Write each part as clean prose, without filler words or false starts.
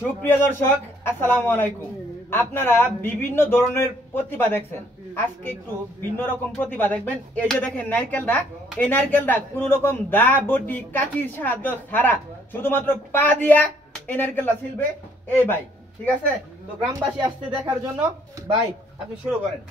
সুপ্রিয় দর্শক, আসসালামু আলাইকুম। আপনারা বিভিন্ন ধরনের প্রতিভা দেখছেন, আজকে একটু ভিন্ন রকম প্রতিভা দেখবেন। এই যে দেখেন নারকেলটা, এই নারকেলটা কোন রকম দা বটি কাঠির সাহায্য ছাড়া শুধুমাত্র পা দিয়া এই নারকেলটা ছিলবে এই ভাই, ঠিক আছে? তো গ্রামবাসী আসছে দেখার জন্য। ভাই আপনি শুরু করেন।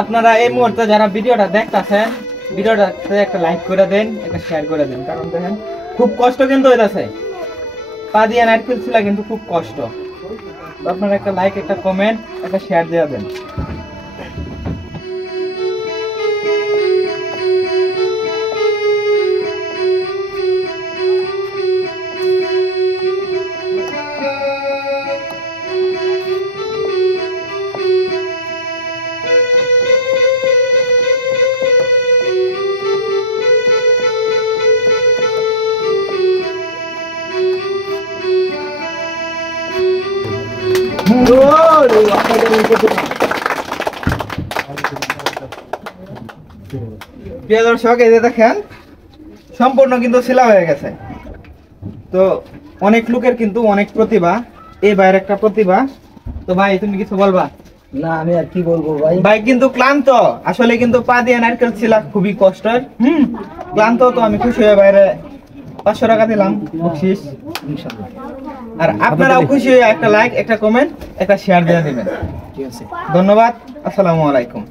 আপনারা এই মুহূর্তে যারা ভিডিওটা দেখতেছেন, ভিডিওটাতে একটা লাইক করে দেন, একটা শেয়ার করে দেন। কারণ দেখেন খুব কষ্ট কিন্তু হইতাছে, পা দিয়ে নারকেল ছিলা কিন্তু খুব কষ্ট। তো আপনারা একটা লাইক, একটা কমেন্ট, একটা শেয়ার দিয়ে দেন। প্রিয় দর্শক, এই যে দেখেন সম্পূর্ণ কিন্তু ছিলা হয়ে গেছে। তো অনেক লোকের কিন্তু অনেক প্রতিভা, এই ভাইয়ের একটা প্রতিভা। তো ভাই তুমি কিছু বলবা? না আমি আর কি বলবো ভাই, ভাই কিন্তু ক্লান্ত, আসলে কিন্তু পা দিয়ে নারকেল ছিলা খুবই কষ্টের। ক্লান্ত। তো আমি খুশি হয়ে বাইরে 500 টাকা দিলাম বকশিশ ইনশাআল্লাহ। আর আপনারাও খুশি হয়ে একটা লাইক, একটা কমেন্ট, একটা শেয়ার দিয়ে দিবেন। ঠিক আছে, ধন্যবাদ। আসসালামু আলাইকুম।